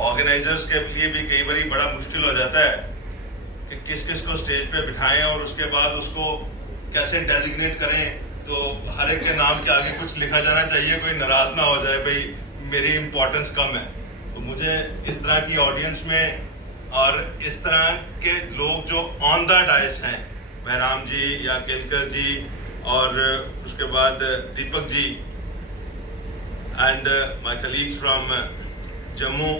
Organisers के लिए भी कई बार बड़ा मुश्किल हो जाता है कि किस किस को स्टेज पे बिठाएं और उसके बाद उसको कैसे डेजिग्नेट करें। तो हर एक के नाम के आगे कुछ लिखा जाना चाहिए, कोई नाराज ना हो जाए भाई मेरी इम्पोर्टेंस कम है। तो मुझे इस तरह की ऑडियंस में और इस तरह के लोग जो ऑन द डाइस हैं, बहराम जी या केलकर जी और उसके बाद Deepak ji and my colleagues from Jammu,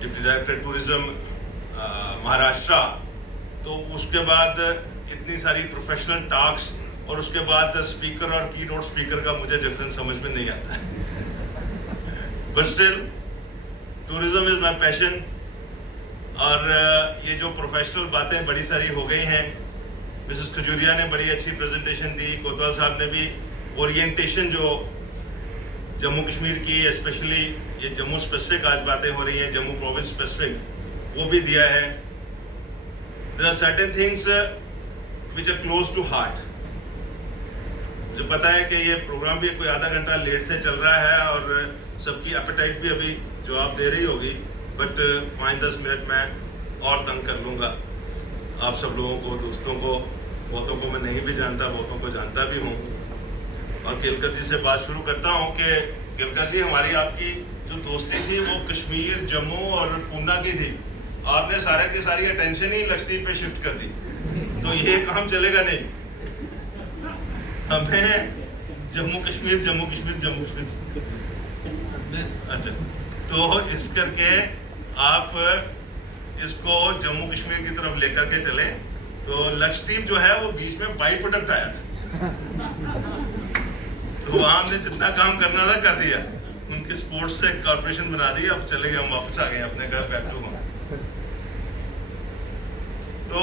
deputy director tourism Maharashtra, तो उसके बाद इतनी सारी प्रोफेशनल टॉक्स और उसके बाद स्पीकर और की नोट स्पीकर का मुझे डिफरेंस समझ में नहीं आता है। But still tourism is my passion. और ये जो प्रोफेशनल बातें बड़ी सारी हो गई हैं, मिसेस खजूरिया ने बड़ी अच्छी प्रेजेंटेशन दी, कोतवाल साहब ने भी ओरिएंटेशन जो जम्मू कश्मीर की, स्पेशली ये जम्मू स्पेसिफिक आज बातें हो रही हैं, जम्मू प्रोविंस स्पेसिफिक, वो भी दिया है। There are certain things which are close to heart. मुझे पता है कि ये प्रोग्राम भी कोई आधा घंटा लेट से चल रहा है और सबकी एपेटाइट भी अभी जवाब दे रही होगी, बट 5-10 मिनट में और तंग कर लूँगा आप सब लोगों को, दोस्तों को। बहुतों को मैं नहीं भी जानता, बहुतों को जानता भी हूँ। और केलकर जी से बात शुरू करता हूँ कि केलकर जी, हमारी आपकी जो दोस्ती थी वो कश्मीर, जम्मू और पूना की थी। आपने सारे की सारी अटेंशन ही लक्षद्वीप पे शिफ्ट कर दी, तो ये काम चलेगा नहीं। हमें जम्मू कश्मीर, जम्मू कश्मीर, जम्मू कश्मीर। अच्छा, तो इस करके आप इसको जम्मू कश्मीर की तरफ लेकर के चले। तो लक्षद्वीप जो है वो बीच में बाई प्रोडक्ट आया था, तो वहां हमने जितना काम करना था कर दिया, उनके स्पोर्ट्स से कॉर्पोरेशन बना दी, अब चले गए, हम वापस आ गए अपने घर, बैक टू होम। तो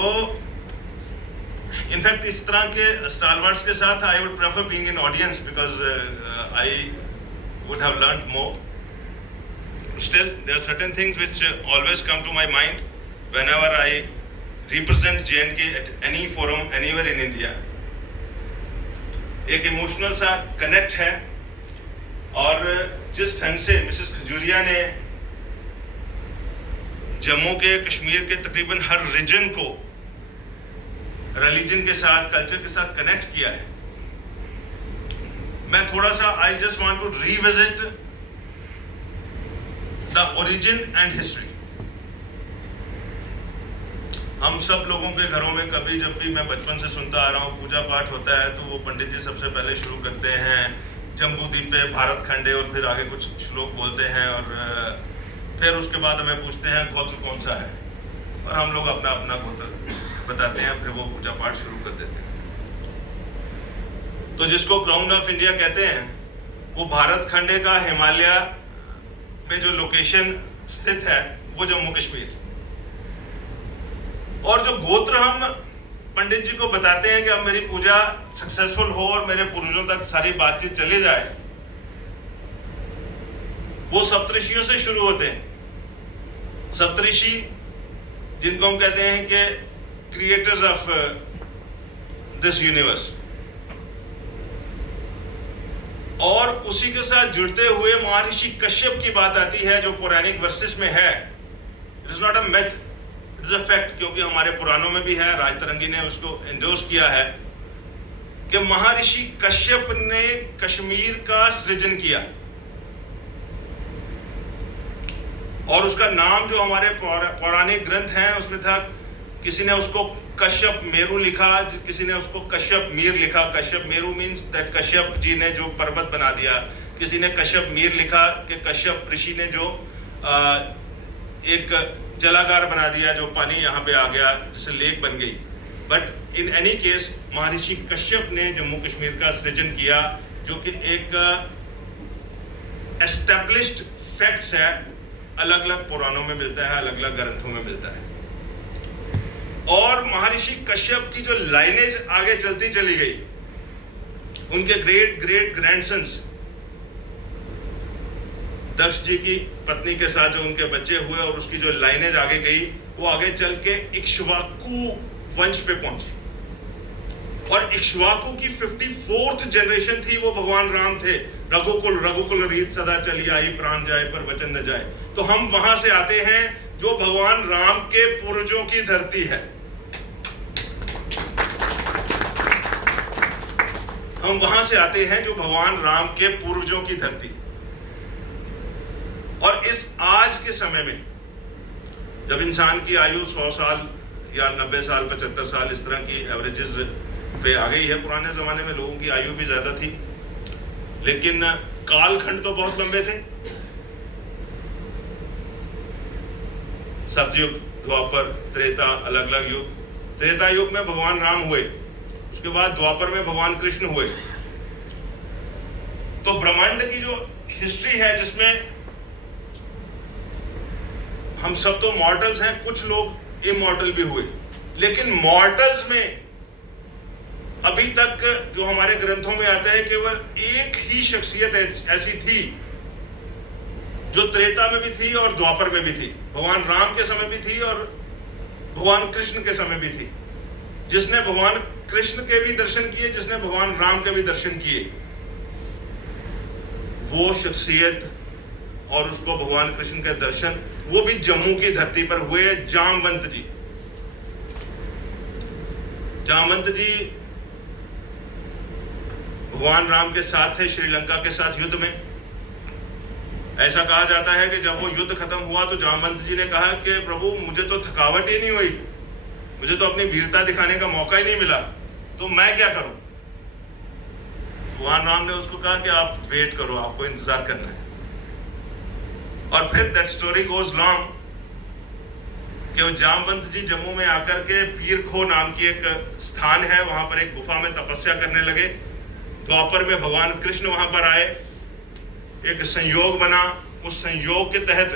इनफैक्ट इस तरह के स्टारवर्ड्स के साथ I would prefer being in audience because I would have learned more. Still, there are certain things which always come to my mind whenever I represent J&K at any forum anywhere in India. एक emotional सा connect है, और जिस ढंग से Mrs Khajuria ने जम्मू के, कश्मीर के तकरीबन हर रीजन को रिलीजन के साथ, कल्चर के साथ कनेक्ट किया है, मैं थोड़ा सा I just want to revisit the origin and history. हम सब लोगों के घरों में कभी, जब भी मैं बचपन से सुनता आ रहा हूँ, पूजा पाठ होता है तो वो पंडित जी सबसे पहले शुरू करते हैं जम्बूद्वीपे भारत खंडे, और फिर आगे कुछ श्लोक बोलते हैं, और फिर उसके बाद हमें पूछते हैं गोत्र कौन सा है, और हम लोग अपना अपना गोत्र बताते हैं, फिर वो पूजा पाठ शुरू कर देते हैं। तो जिसको क्राउन ऑफ इंडिया कहते हैं, वो भारत खंडे का हिमालय में जो लोकेशन स्थित है वो जम्मू कश्मीर। और जो गोत्र हम पंडित जी को बताते हैं कि अब मेरी पूजा सक्सेसफुल हो और मेरे पूर्वजों तक सारी बातचीत चली जाए, वो सप्तऋषियों से शुरू होते हैं। सप्तऋषि जिनको हम कहते हैं कि क्रिएटर्स ऑफ दिस यूनिवर्स, और उसी के साथ जुड़ते हुए महर्षि कश्यप की बात आती है जो पौराणिक वर्सेस में है। It is not a myth, it is a fact, क्योंकि हमारे पुराणों में भी है, राजतरंगी ने उसको एंडोर्स किया है कि महर्षि कश्यप ने कश्मीर का सृजन किया, और उसका नाम जो हमारे पौराणिक ग्रंथ हैं उसमें था, किसी ने उसको कश्यप मेरु लिखा, किसी ने उसको कश्यप मीर लिखा। कश्यप मेरु मीन्स दैट कश्यप जी ने जो पर्वत बना दिया, किसी ने कश्यप मीर लिखा कि कश्यप ऋषि ने जो एक जलागार बना दिया, जो पानी यहाँ पे आ गया, जिससे लेक बन गई। बट इन एनी केस महर्षि कश्यप ने जम्मू कश्मीर का सृजन किया, जो कि एक एस्टेब्लिश्ड फैक्ट्स है, अलग अलग पुराणों में मिलता है, अलग अलग ग्रंथों में मिलता है। और महर्षि कश्यप की जो लाइनेज आगे चलती चली गई, उनके ग्रेट ग्रेट ग्रैंडसन्स, दक्ष जी की पत्नी के साथ जो उनके बच्चे हुए और उसकी जो लाइनेज आगे गई, वो आगे चल के इक्ष्वाकु वंश पे पहुंची, और इक्ष्वाकु की 54th जनरेशन थी, वो भगवान राम थे, रघुकुल रघुकुल रीत सदा चली आई, प्राण जाए पर वचन न जाए। तो हम वहां से आते हैं जो भगवान राम के पूर्वजों की धरती है। हम वहां से आते हैं जो भगवान राम के पूर्वजों की धरती। और इस आज के समय में जब इंसान की आयु 100 साल या 90 साल 75 साल इस तरह की एवरेजेस पे आ गई है, पुराने जमाने में लोगों की आयु भी ज्यादा थी, लेकिन कालखंड तो बहुत लंबे थे। सतयुग, द्वापर, त्रेता, अलग अलग युग। त्रेता युग में भगवान राम हुए, उसके बाद द्वापर में भगवान कृष्ण हुए। तो ब्रह्मांड की जो हिस्ट्री है, जिसमें हम सब तो मॉर्टल्स हैं, कुछ लोग इमॉर्टल भी हुए, लेकिन मॉर्टल्स में अभी तक जो हमारे ग्रंथों में आता है केवल एक ही शख्सियत ऐसी थी जो त्रेता में भी थी और द्वापर में भी थी, भगवान राम के समय भी थी और भगवान कृष्ण के समय भी थी, जिसने भगवान कृष्ण के भी दर्शन किए, जिसने भगवान राम के भी दर्शन किए। वो शख्सियत और उसको भगवान कृष्ण के दर्शन वो भी जम्मू की धरती पर हुए। जामवंत जी, जामवंत जी भगवान राम के साथ थे श्रीलंका के साथ युद्ध में। ऐसा कहा जाता है कि जब वो युद्ध खत्म हुआ तो जामवंत जी ने कहा कि प्रभु मुझे तो थकावट ही नहीं हुई, मुझे तो अपनी वीरता दिखाने का मौका ही नहीं मिला, तो मैं क्या करूं। भगवान राम ने उसको कहा कि आप वेट करो, आपको इंतजार करना है। और फिर दैट स्टोरी गोज लॉन्ग कि वो जामवंत जी जम्मू में आकर के पीर खो नाम की एक स्थान है, वहां पर एक गुफा में तपस्या करने लगे। द्वापर में भगवान कृष्ण वहां पर आए, एक संयोग बना। उस संयोग के तहत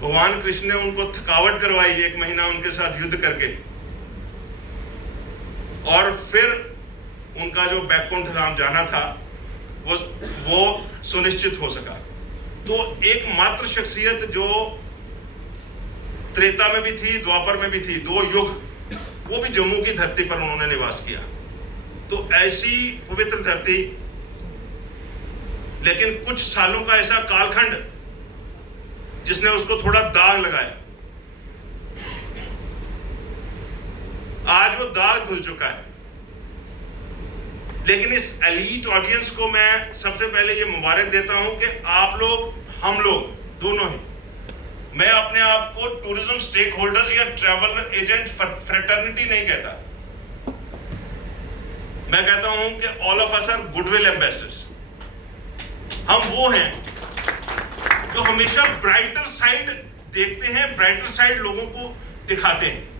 भगवान कृष्ण ने उनको थकावट करवाई, 1 महीना उनके साथ युद्ध करके, और फिर उनका जो बैकुंठ धाम जाना था वो सुनिश्चित हो सका। तो एकमात्र शख्सियत जो त्रेता में भी थी, द्वापर में भी थी, 2 युग, वो भी जम्मू की धरती पर उन्होंने निवास किया। तो ऐसी पवित्र धरती, लेकिन कुछ सालों का ऐसा कालखंड जिसने उसको थोड़ा दाग लगाया। आज वो दाग धुल चुका है, लेकिन इस एलीट ऑडियंस को मैं सबसे पहले ये मुबारक देता हूं कि आप लोग, हम लोग दोनों ही, मैं अपने आप को टूरिज्म स्टेक होल्डर्स या ट्रैवल एजेंट फ्रेटर्निटी नहीं कहता, मैं कहता हूं कि all of us are goodwill ambassadors. हम वो हैं जो हमेशा ब्राइटर साइड देखते हैं, ब्राइटर साइड लोगों को दिखाते हैं।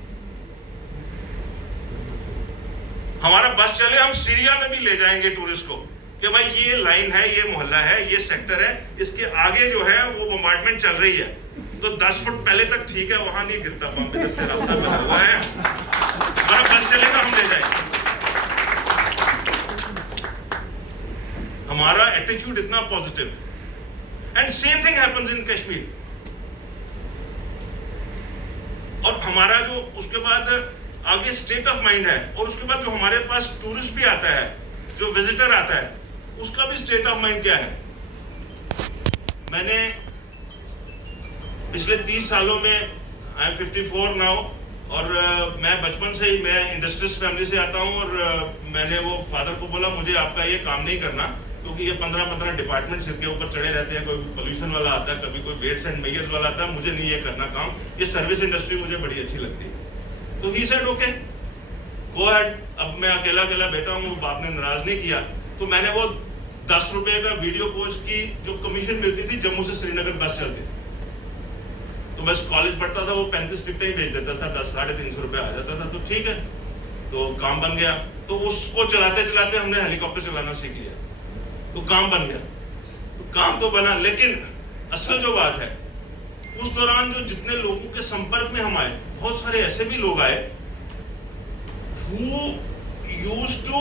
हमारा बस चले, हम सीरिया में भी ले जाएंगे टूरिस्ट को कि भाई ये लाइन है, ये मोहल्ला है, ये सेक्टर है, इसके आगे जो है वो बम्बार्डमेंट चल रही है, तो 10 फुट पहले तक ठीक है, वहां नहीं गिरता बम, इधर से रास्ता बना हुआ है, हमारा बस चलेगा, हम ले जाएंगे। हमारा एटीट्यूड इतना positive. And same thing happens in Kashmir. और हमारा जो उसके बाद आगे स्टेट ऑफ माइंड है, और उसके बाद जो हमारे पास टूरिस्ट भी आता है, जो विजिटर आता है, उसका भी स्टेट ऑफ माइंड क्या है। मैंने पिछले 30 सालों में, आई एम 54 नाउ, और मैं बचपन से ही, मैं इंडस्ट्रियलिस्ट फैमिली से आता हूं, और मैंने वो फादर को बोला मुझे आपका ये काम नहीं करना, क्योंकि ये 15 डिपार्टमेंट सिर के ऊपर चढ़े रहते हैं, कोई पोल्यूशन वाला आता है, कभी कोई वेट्स एंड मेजर्स वाला आता है, मुझे नहीं ये करना काम, ये सर्विस इंडस्ट्री मुझे बड़ी अच्छी लगती है। तो he said okay go ahead. अब मैं अकेला बैठा हूँ, बाप ने नाराज नहीं किया, तो मैंने वो 10 रुपए का वीडियो कोच की जो कमीशन मिलती थी, जम्मू से श्रीनगर बस चलती थी, तो बस कॉलेज पढ़ता था, वो 35 टिकटें ही भेज देता था, 10-350 रुपये आ जाता था, तो ठीक है, तो काम बन गया। तो उसको चलाते चलाते हमने हेलीकॉप्टर चलाना सीख लिया, तो काम बन गया, तो काम तो बना। लेकिन असल जो बात है, उस दौरान जो जितने लोगों के संपर्क में हम आए, बहुत सारे ऐसे भी लोग आए who used to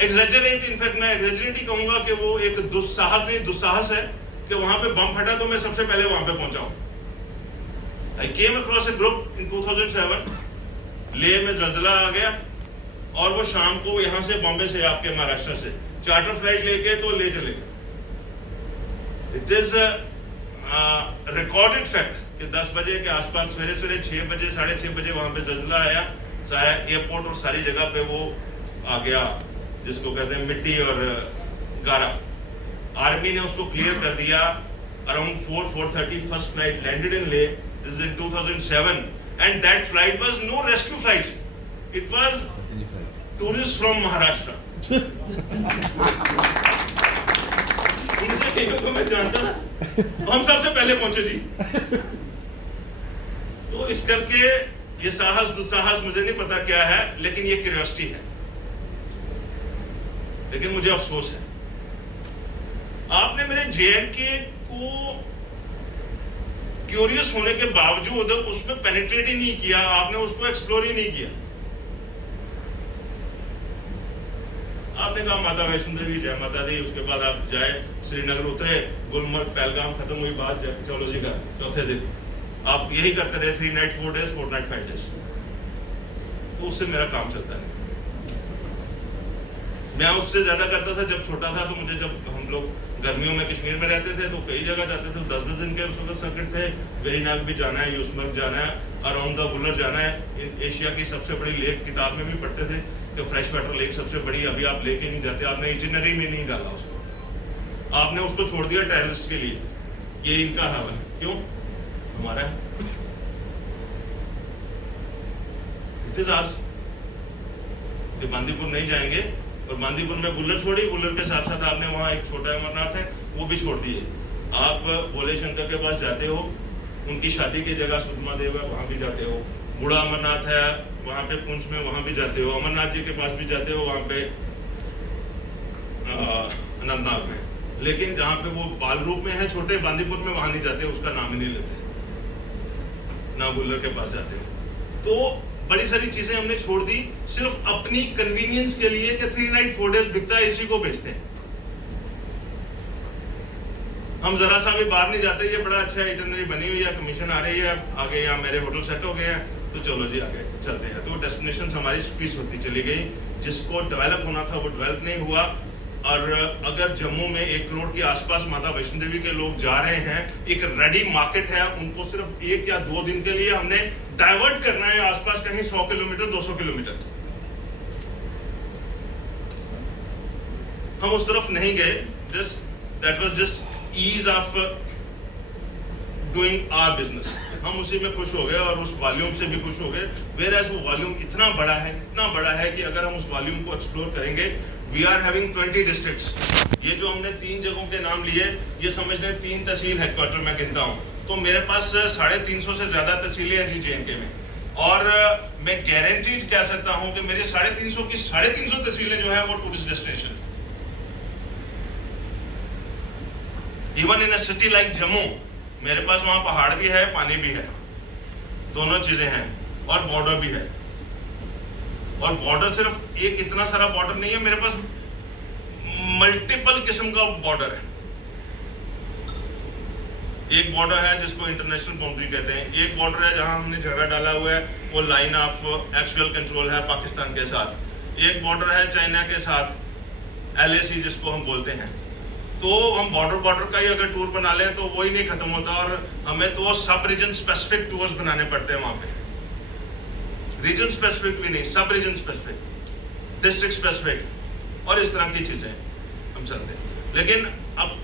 exaggerate, in fact मैं exaggerate ही कहूंगा कि वो एक दुस्साहस है कि वहां पे बम फटा तो मैं सबसे पहले वहां पे पहुंचा हूं। I came across a group in 2007, Leh में जलजला आ गया, और वो शाम को यहाँ से बॉम्बे से, आपके महाराष्ट्र से चार्टर फ्लाइट लेके तो ले चले गए। इट इज रिकॉर्डेड फैक्ट कि 10 बजे के आसपास सवेरे 6 बजे 6:30 बजे वहां पे जल्जला आया, सारा एयरपोर्ट और सारी जगह पे वो आ गया जिसको कहते हैं मिट्टी और गारा। आर्मी ने उसको क्लियर कर दिया। Around 4:30 first flight landed in Leh, this is in 2007, and that flight was no rescue flight, it was tourist from Maharashtra. को मैं जानता ना, हम सबसे पहले पहुंचे जी। तो इस करके ये साहस दुस्साहस मुझे नहीं पता क्या है, लेकिन ये क्यूरियोसिटी है। लेकिन मुझे अफसोस है, आपने मेरे JNK को क्यूरियस होने के बावजूद उसमें पेनिट्रेट ही नहीं किया, आपने उसको एक्सप्लोर ही नहीं किया। आपने कहा माता वैष्णो देवी, जय माता दी, उसके बाद आप जाए श्रीनगर उतरे, गुलमर्ग पहलगाम खत्म हुई बात, चलो जी घर चौथे दिन आप यही करते रहे, 3 नाइट 4 डेज 4 नाइट 5 डेज। तो उससे मेरा काम चलता नहीं। मैं उससे ज्यादा करता था जब छोटा था। तो मुझे, जब हम लोग गर्मियों में कश्मीर में रहते थे तो कई जगह जाते थे, 10-10 दिन के उस वक्त सर्किट थे। वेरीनाग भी जाना है, यूसमर्ग जाना है, अराउंड द वुलर जाना है। एशिया की सबसे बड़ी लेक किताब में भी पढ़ते थे कि फ्रेश वाटर लेक सबसे बड़ी, अभी आप लेके नहीं जाते, आपने इटिनरी में नहीं डाला उसको, आपने उसको छोड़ दिया टेररिस्ट के लिए। ये इनका हाल है, क्यों? हमारा है, इट इज आवर्स। कि बांदीपुर नहीं जाएंगे, और बांदीपुर में बुल्लर छोड़ी, बुल्लर के साथ साथ आपने वहाँ एक छोटा अमरनाथ है वो भी छोड़ दिए। आप भोले शंकर के पास जाते हो, उनकी शादी की जगह सुषमा देव है, वहाँ भी जाते हो। बूढ़ा अमरनाथ है वहाँ पे पुंछ में, वहाँ भी जाते हो। अमरनाथ जी के पास भी जाते हो, वहाँ पे अनंतनाग में। लेकिन जहाँ पे वो बाल रूप में है छोटे बांदीपुर में, वहाँ नहीं जाते, उसका नाम ही नहीं लेते, ना बुल्लर के पास जाते हो। तो बड़ी सारी चीजें हमने छोड़ दी सिर्फ अपनी कन्वीनियंस के लिए कि 3 नाइट 4 डेज बिकता है, इसी को बेचते हैं। हम जरा सा भी बाहर नहीं जाते, ये बड़ा अच्छा इटनरी बनी हुई है, कमीशन आ रही है, आगे यहाँ मेरे होटल सेट हो गए हैं, तो चलो जी आगे चलते हैं। तो डेस्टिनेशन हमारी स्क्वीज होती चली गई, जिसको डेवलप होना था वो डेवलप नहीं हुआ। और अगर जम्मू में 1 करोड़ के आसपास माता वैष्णो देवी के लोग जा रहे हैं, एक रेडी मार्केट है, उनको सिर्फ 1 या 2 दिन के लिए हमने डाइवर्ट करना है आसपास कहीं 100 किलोमीटर 200 किलोमीटर, हम उस तरफ नहीं गए। That was just ease of doing our business. हम उसी में खुश हो गए और उस वॉल्यूम से भी खुश हो गए। वेयर एज वो वॉल्यूम इतना बड़ा है कि अगर हम उस वॉल्यूम को एक्सप्लोर करेंगे, वी आर हैविंग 20 डिस्ट्रिक्ट्स। ये जो हमने 3 जगहों के नाम लिए, ये समझ लें 3 तहसील हेडक्वार्टर में गिनता हूँ, तो मेरे पास 350 से ज्यादा तहसीलें हैं जी JNK में। और मैं गारंटीड कह सकता हूँ कि मेरे 350 की 350 तहसीलें जो है वो tourist destination. Even in a city like Jammu, मेरे पास वहां पहाड़ भी है, पानी भी है, दोनों चीजें हैं, और बॉर्डर भी है। और बॉर्डर सिर्फ एक इतना सारा बॉर्डर नहीं है, मेरे पास मल्टीपल किस्म का बॉर्डर है। एक बॉर्डर है जिसको इंटरनेशनल बाउंड्री कहते हैं, एक बॉर्डर है जहां हमने झगड़ा डाला हुआ है, वो लाइन ऑफ एक्चुअल कंट्रोल है पाकिस्तान के साथ। एक बॉर्डर है चाइना के साथ, LAC जिसको हम बोलते हैं। तो हम बॉर्डर का ही अगर टूर बना लें तो वो ही नहीं खत्म होता, और हमें तो सब रीजन स्पेसिफिक टूर्स बनाने पड़ते हैं वहां पे। रीजन स्पेसिफिक भी नहीं, सब रीजन स्पेसिफिक, डिस्ट्रिक्ट स्पेसिफिक, और इस तरह की चीजें हम चलते हैं। लेकिन अब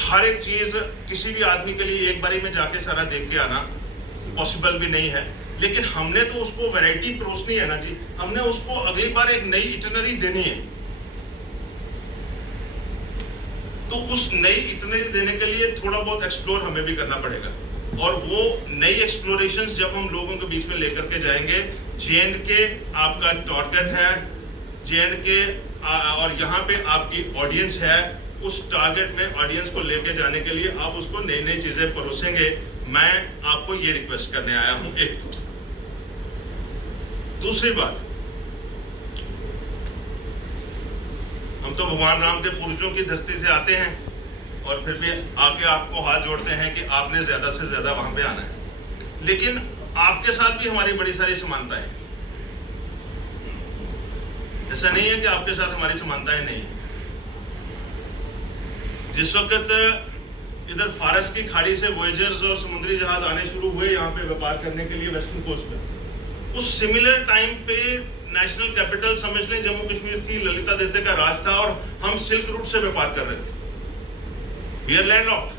हर एक चीज किसी भी आदमी के लिए एक बारी में जाके सारा देख के आना पॉसिबल भी नहीं है। लेकिन हमने तो उसको वैरायटी परोसनी है ना जी, हमने उसको अगली बार एक नई इटनरी देनी है। तो उस नई इटनरी देने के लिए थोड़ा बहुत एक्सप्लोर हमें भी करना पड़ेगा, और वो नई एक्सप्लोरेशंस जब हम लोगों के बीच में लेकर के जाएंगे, JNK आपका टारगेट है, JNK और यहाँ पे आपकी ऑडियंस है, उस टारगेट में ऑडियंस को लेके जाने के लिए आप उसको नई नई चीजें परोसेंगे। मैं आपको ये रिक्वेस्ट करने आया हूं। एक दूसरी बात, हम तो भगवान राम के पूर्वजों की धरती से आते हैं, और फिर भी आके आपको हाथ जोड़ते हैं कि आपने ज्यादा से ज्यादा वहां पे आना है। लेकिन आपके साथ भी हमारी बड़ी सारी समानताएं हैं। ऐसा नहीं है कि आपके साथ हमारी समानताएं नहीं है। जिस वक्त इधर फारस की खाड़ी से वॉयेजर्स और समुद्री जहाज आने शुरू हुए यहाँ पे व्यापार करने के लिए वेस्टर्न कोस्ट पे, उस सिमिलर टाइम पे नेशनल कैपिटल समझ लें जम्मू कश्मीर थी, ललिता देते का राज था और हम सिल्क रूट से व्यापार कर रहे थे। वी आर लैंडलॉक्ड,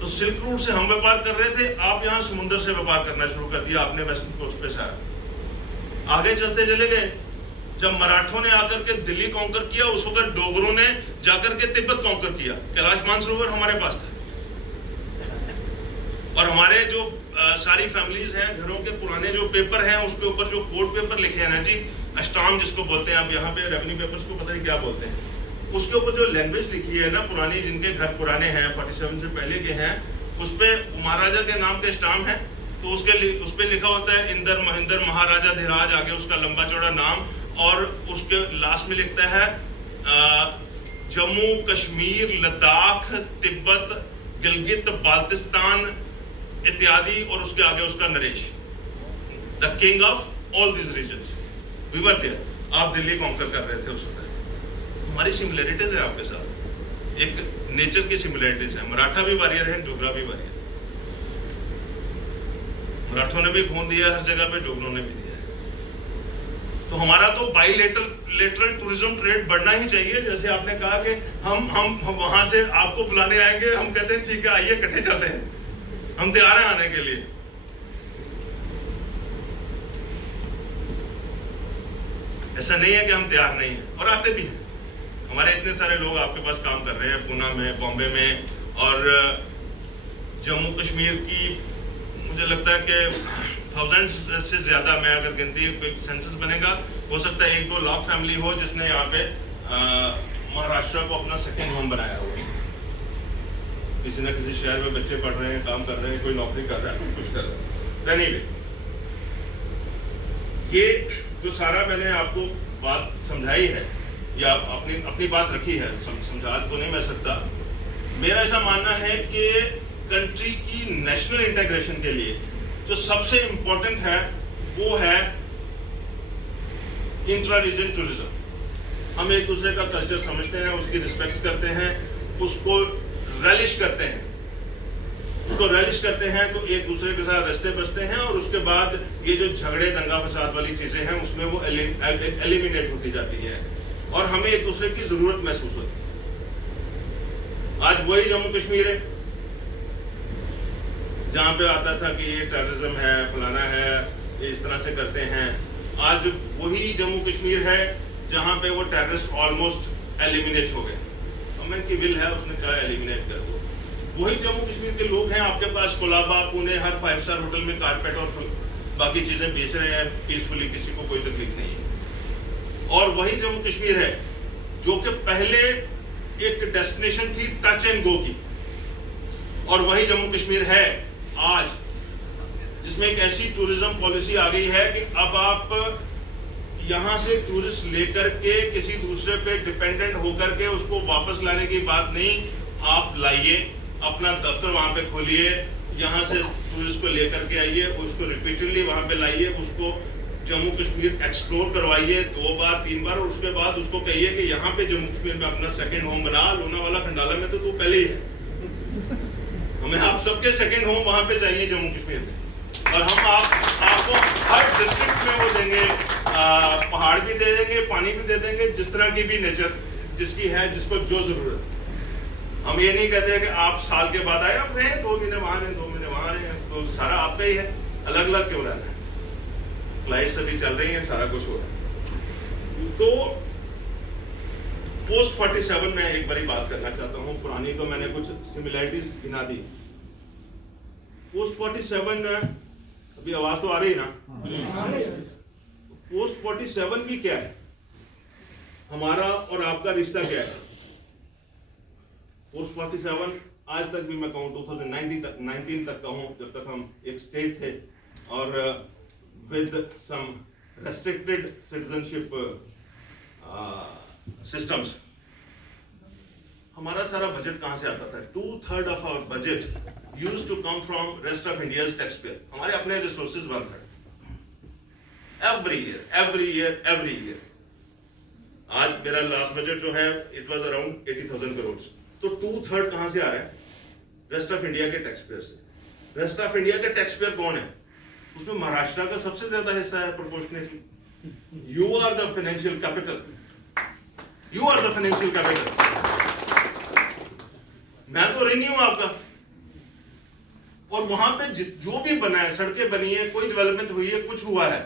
तो सिल्क रूट से हम व्यापार कर रहे थे, आप यहाँ समुद्र से व्यापार करना शुरू कर दिया आपने वेस्टर्न कोस्ट पे सारा। आगे चलते चले गए, जब मराठों ने आकर के दिल्ली कॉन्कर किया, उस वक्त डोगरों ने जाकर के तिब्बत कॉन्कर किया। कैलाश मानसरोवर हमारे पास था और हमारे जो सारी फैमिलीज हैं, घरों के पुराने जो पेपर हैं उसके ऊपर जो कोड पेपर लिखे हैं ना जी, अष्टाम जिसको बोलते हैं, अब यहाँ पे रेवेन्यू पेपर्स को पता नहीं क्या बोलते हैं, उसके ऊपर जो लैंग्वेज लिखी है ना पुरानी, जिनके घर पुराने हैं 47 से पहले के हैं, उस पे महाराजा के नाम के स्टाम्प है, तो उस पे लिखा होता है इंदर महेंद्र महाराजा धीराज, आगे उसका लंबा चौड़ा नाम, और उसके लास्ट में लिखता है जम्मू कश्मीर लद्दाख तिब्बत गिलगित बाल्टिस्तान इत्यादि, और उसके आगे उसका नरेश, the king of all this regions. We were there, आप दिल्ली कॉन्कर कर रहे थे उस वक्त। हमारी सिमिलरिटीज है आपके साथ, एक नेचर की सिमिलरिटीज है। मराठा भी वॉरियर है, डोगरा भी वॉरियर। मराठों ने भी खून दिया हर जगह पे, डोगरों ने भी दिया। तो हमारा तो बाइलेटरल टूरिज्म ट्रेड बढ़ना ही चाहिए। जैसे आपने कहा कि हम वहां से आपको बुलाने आएंगे, हम कहते हैं ठीक है आइए इकट्ठे चलते हैं, हम तैयार हैं आने के लिए। ऐसा नहीं है कि हम तैयार नहीं हैं, और आते भी हैं। हमारे इतने सारे लोग आपके पास काम कर रहे हैं, पूना में, बॉम्बे में, और जम्मू कश्मीर की मुझे लगता है कि 1000 से ज्यादा, मैं अगर गिनती कोई सेंसस बनेगा, हो सकता है 1-2 लाख फैमिली हो जिसने यहाँ पे महाराष्ट्र को अपना सेकेंड होम बनाया हुआ। किसी न किसी शहर में बच्चे पढ़ रहे हैं, काम कर रहे हैं, कोई नौकरी कर रहा है, कोई कुछ कर रहा है। एनीवे, ये जो सारा मैंने आपको बात समझाई है या अपनी बात रखी है, समझा तो नहीं मैं सकता। मेरा ऐसा मानना है कि कंट्री की नेशनल इंटीग्रेशन के लिए जो सबसे इंपॉर्टेंट है वो है इंट्रा रीजन टूरिज्म। हम एक दूसरे का कल्चर समझते हैं, उसकी रिस्पेक्ट करते हैं, उसको रेलिश करते हैं। तो एक दूसरे के साथ रस्ते बसते हैं, और उसके बाद ये जो झगड़े दंगा फसाद वाली चीजें हैं उसमें वो एलिमिनेट होती जाती है, और हमें एक दूसरे की जरूरत महसूस होती है। आज वही जम्मू कश्मीर है जहां पे आता था कि ये टेररिज्म है, फलाना है, ये इस तरह से करते हैं। आज वही जम्मू कश्मीर है जहां पे वो टेररिस्ट ऑलमोस्ट एलिमिनेट हो गए। गवर्नमेंट की विल है, उसने कहा एलिमिनेट कर दो। वही जम्मू कश्मीर के लोग हैं आपके पास कोलाबा, पुणे, हर 5 स्टार होटल में कारपेट और बाकी चीजें बेच रहे हैं पीसफुली, किसी को कोई तकलीफ नहीं है। और वही जम्मू कश्मीर है जो कि पहले एक डेस्टिनेशन थी टच एंड गो की, और वही जम्मू कश्मीर है आज जिसमें एक ऐसी टूरिज्म पॉलिसी आ गई है कि अब आप यहां से टूरिस्ट लेकर के किसी दूसरे पे डिपेंडेंट होकर के उसको वापस लाने की बात नहीं, आप लाइए, अपना दफ्तर वहां पे खोलिए, यहां से टूरिस्ट को लेकर के आइए, उसको रिपीटेडली वहां पे लाइए, उसको जम्मू कश्मीर एक्सप्लोर करवाइए 2 बार 3 बार, और उसके बाद उसको कहिए कि यहाँ पे जम्मू कश्मीर में अपना सेकेंड होम बना। लोनावाला खंडाला में तो तू पहले ही है, हमें आप सबके सेकेंड होम वहां पे चाहिए जम्मू कश्मीर में, और हम आपको हर डिस्ट्रिक्ट में वो देंगे, पहाड़ भी दे देंगे, पानी भी दे देंगे, जिस तरह की भी नेचर जिसकी है, जिसको जो जरूरत। हम ये नहीं कहते कि आप साल के बाद आए, अब रहे 2 महीने वहां रहे, 2 महीने वहां रहे, तो सारा आपका ही है, अलग अलग क्यों रहना है? फ्लाइट्स अभी चल रही हैं, सारा कुछ हो रहा है। तो पोस्ट 47 में एक बारी बात करना चाहता हूं, पुरानी तो मैंने कुछ सिमिलरिटीज गिना दी। पोस्ट 47 अभी आवाज तो आ रही है ना? पोस्ट 47 भी क्या है, हमारा और आपका रिश्ता क्या है? पोस्ट 47 आज तक भी मैं कहूँ 2019 तक कहूँ, जब तक हम एक स्टेट थे और with some restricted citizenship systems, हमारा सारा बजट कहां से आता था? 2/3 of our budget used to come from rest of India's taxpayer, हमारे अपने resources बन रहे every year. आज मेरा लास्ट बजट जो है इट वाज अराउंड 80,000 करोड़। तो 2/3 कहां से आ रहा है? रेस्ट ऑफ इंडिया के टैक्स पेयर से। रेस्ट ऑफ इंडिया के टैक्स पेयर कौन है? उसमें महाराष्ट्र का सबसे ज्यादा हिस्सा है proportionately. You are the financial capital, you are the financial capital. मैं तो ऋणी हूं आपका। और वहां पे जो भी बना है, सड़कें बनी है, कोई डेवलपमेंट हुई है, कुछ हुआ है,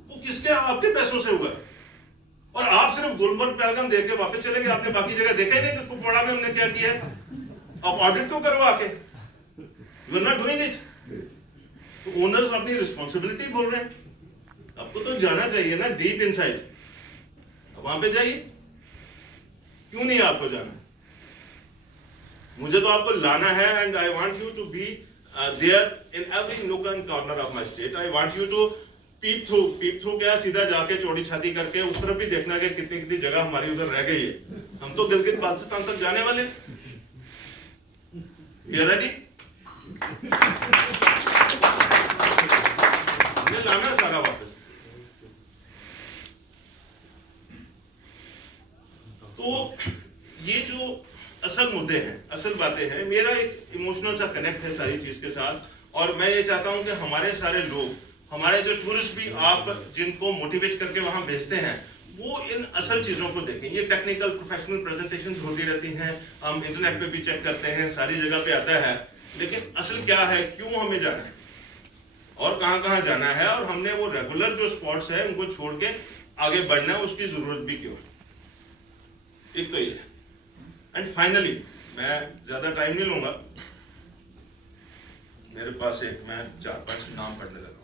वो किसके? आपके पैसों से हुआ है। और आप सिर्फ गुलमर्ग पहलगाम देख के वापस चले गए, आपने बाकी जगह देखा ही नहीं कि कुपवाड़ा में हमने क्या किया है। आप ऑडिट तो करो आके, you are not doing it. तो ओनर्स अपनी रिस्पॉन्सिबिलिटी बोल रहे हैं, आपको तो जाना चाहिए ना डीप इनसाइड। वहां पे जाइए, क्यों नहीं आपको जाना? मुझे तो आपको लाना है, and I want you to be there in every nook and corner of my state. I want you to peep through क्या, सीधा जाके चौड़ी छाती करके उस तरफ भी देखना कि कितनी कितनी जगह हमारी उधर रह गई है। हम तो गिलगित बाल्टिस्तान तक जाने वाले। You are ready? हमें लाना सारा वापस। तो ये जो असल मुद्दे हैं, असल बातें हैं, मेरा एक इमोशनल सा कनेक्ट है सारी चीज के साथ। और मैं ये चाहता हूं कि हमारे सारे लोग, हमारे जो टूरिस्ट भी आप जिनको मोटिवेट करके वहां भेजते हैं, वो इन असल चीजों को देखें। ये टेक्निकल प्रोफेशनल प्रेजेंटेशंस होती रहती हैं, हम इंटरनेट पे भी चेक करते हैं, सारी जगह पे आता है, लेकिन असल क्या है, क्यों हमें जाना है और कहां कहां जाना है, और हमने वो रेगुलर जो स्पॉट्स है उनको छोड़ के आगे बढ़ना है, उसकी जरूरत भी क्यों है। एक तो ये। एंड फाइनली, मैं ज्यादा टाइम नहीं लूंगा, मेरे पास एक, मैं 4-5 नाम पढ़ने लगा हूं।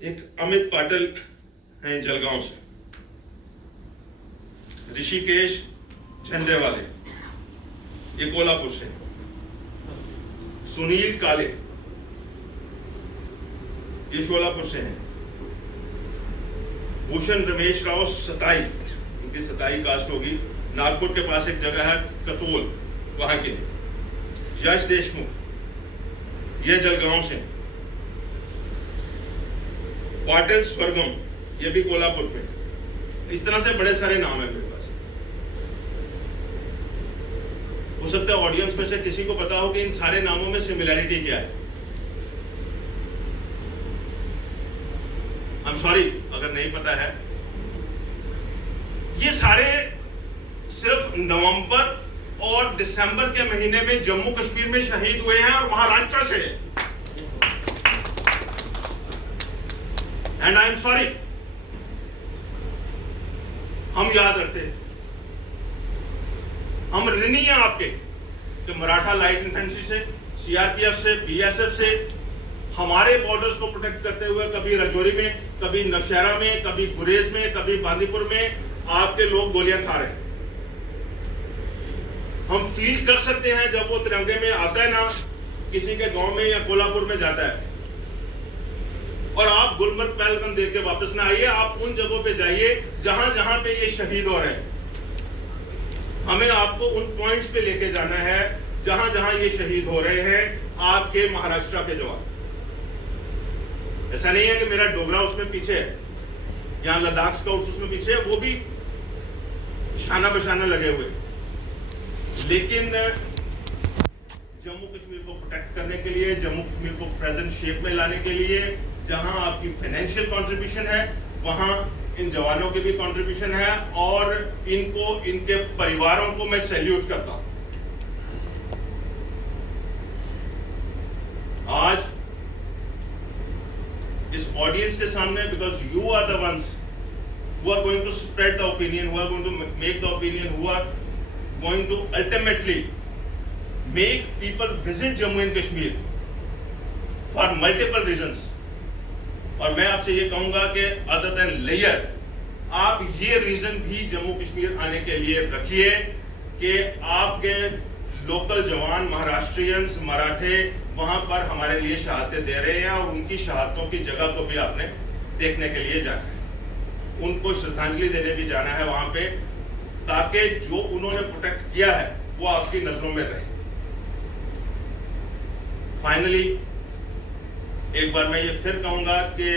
एक अमित पाटिल हैं जलगांव से, ऋषिकेश झंडेवाले ये कोल्हापुर से, सुनील काले ये शोलापुर से हैं, भूषण रमेश राव सताई, इनकी सताई कास्ट होगी, नागपुर के पास एक जगह है कतोल, वहां के। यश देशमुख ये जलगांव से, पाटिल स्वर्गम ये भी कोल्हापुर में। इस तरह से बड़े सारे नाम है मेरे पास। हो सकता है ऑडियंस में से किसी को पता हो कि इन सारे नामों में सिमिलैरिटी क्या है। आई एम सॉरी अगर नहीं पता है। ये सारे सिर्फ नवंबर और दिसंबर के महीने में जम्मू कश्मीर में शहीद हुए हैं और महाराष्ट्र से। एंड आई एम सॉरी, हम याद रखते हैं, हम ऋणी हैं आपके कि मराठा लाइट इन्फेंट्री से, सीआरपीएफ से, बीएसएफ से हमारे बॉर्डर्स को प्रोटेक्ट करते हुए कभी राजौरी में, कभी नौशहरा में, कभी गुरेज में, कभी बांदीपुर में आपके लोग गोलियां खा रहे हैं। हम फील कर सकते हैं जब वो तिरंगे में आता है ना, किसी के गांव में या कोल्हापुर में जाता है, और आप गुलमर्ग पहलगाम देख के वापस ना आइए, आप उन जगहों पे जाइए जहां जहां पे ये शहीद हो रहे हैं। हमें आपको उन पॉइंट्स पे लेके जाना है जहां जहां ये शहीद हो रहे हैं आपके महाराष्ट्र के जवान। ऐसा नहीं है कि मेरा डोगरा उसमें पीछे है, यहां लद्दाख स्काउट्स उसमें पीछे है, वो भी शाना बशाना लगे हुए। लेकिन जम्मू कश्मीर को प्रोटेक्ट करने के लिए, जम्मू कश्मीर को प्रेजेंट शेप में लाने के लिए, जहां आपकी फाइनेंशियल कंट्रीब्यूशन है वहां इन जवानों की भी कंट्रीब्यूशन है, और इनको, इनके परिवारों को मैं सैल्यूट करता हूं। आज इस ऑडियंस के सामने, because you are the ones who are going to spread the opinion, who are going to make the opinion, who are going to ultimately make people visit Jammu and Kashmir for multiple reasons. और मैं आपसे ये कहूंगा कि other than layer, आप ये reason भी जम्मू कश्मीर आने के लिए रखिए कि आपके लोकल जवान, महाराष्ट्रियंस, मराठे वहां पर हमारे लिए शहादतें दे रहे हैं, और उनकी शहादतों की जगह को भी आपने देखने के लिए जाना है, उनको श्रद्धांजलि देने भी जाना है वहां पे, ताकि जो उन्होंने प्रोटेक्ट किया है वो आपकी नजरों में रहे। फाइनली एक बार मैं ये फिर कहूंगा कि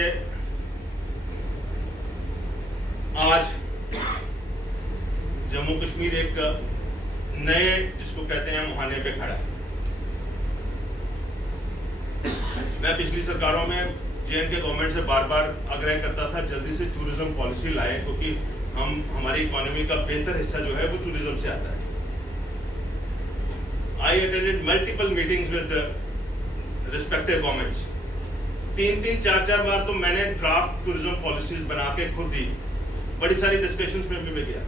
आज जम्मू कश्मीर एक नए, जिसको कहते हैं, मुहाने पे खड़ा है। मैं पिछली सरकारों में जे.एंड.के गवर्नमेंट से बार बार आग्रह करता था जल्दी से टूरिज्म पॉलिसी लाएं, क्योंकि हमारी इकोनॉमी का बेहतर हिस्सा जो है वो टूरिज्म से आता है। I attended multiple meetings with respective governments. 3-3, 4-4 बार तो मैंने ड्राफ्ट टूरिज्म पॉलिसीज बना के खुद दी, बड़ी सारी डिस्कशंस में भी मैं गया।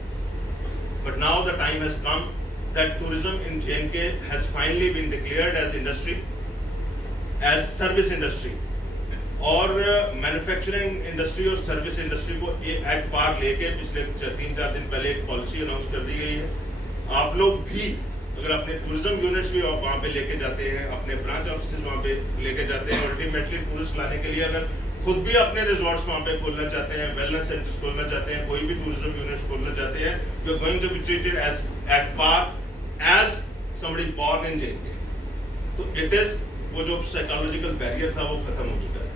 But now the time has come that tourism in J and K has finally been declared as industry, as service industry, और मैन्युफैक्चरिंग इंडस्ट्री और सर्विस इंडस्ट्री को एट पार लेके पिछले 3-4 दिन पहले एक पॉलिसी अनाउंस कर दी गई है। आप लोग भी अगर अपने टूरिज्म यूनिट्स भी वहाँ पे लेके जाते हैं, अपने ब्रांच ऑफिस वहाँ पे लेके जाते हैं, अल्टीमेटली टूरिस्ट लाने के लिए अगर खुद भी अपने रिजॉर्ट्स वहाँ पे खोलना चाहते हैं, वेलनेस सेंटर्स खोलना चाहते हैं, कोई भी टूरिज्म यूनिट्स खोलना चाहते हैं, you are going to be treated as at par as somebody born in J and K. तो इट इज, वो जो साइकोलॉजिकल बैरियर था वो खत्म हो चुका है।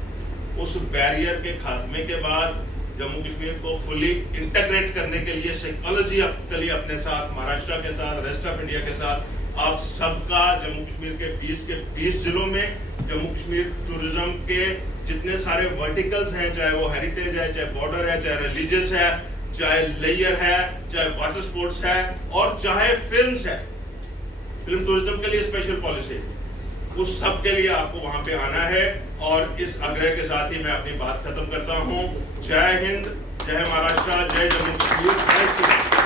उस बैरियर के खात्मे के बाद जम्मू कश्मीर को फुली इंटीग्रेट करने के लिए साइकोलॉजिकली अपने साथ, महाराष्ट्र के साथ, रेस्ट ऑफ इंडिया के साथ, आप सबका जम्मू कश्मीर के 20 जिलों में जम्मू कश्मीर टूरिज्म के जितने सारे वर्टिकल्स हैं, चाहे वो हेरिटेज है, चाहे बॉर्डर है, चाहे रिलीजियस है, चाहे लेयर है, चाहे वाटर स्पोर्ट्स है, और चाहे फिल्म्स है, फिल्म टूरिज्म के लिए स्पेशल पॉलिसी, उस सब के लिए आपको वहां पे आना है। और इस आग्रह के साथ ही मैं अपनी बात खत्म करता हूं। जय हिंद, जय महाराष्ट्र, जय जम्मू कश्मीर, जय श्री राम।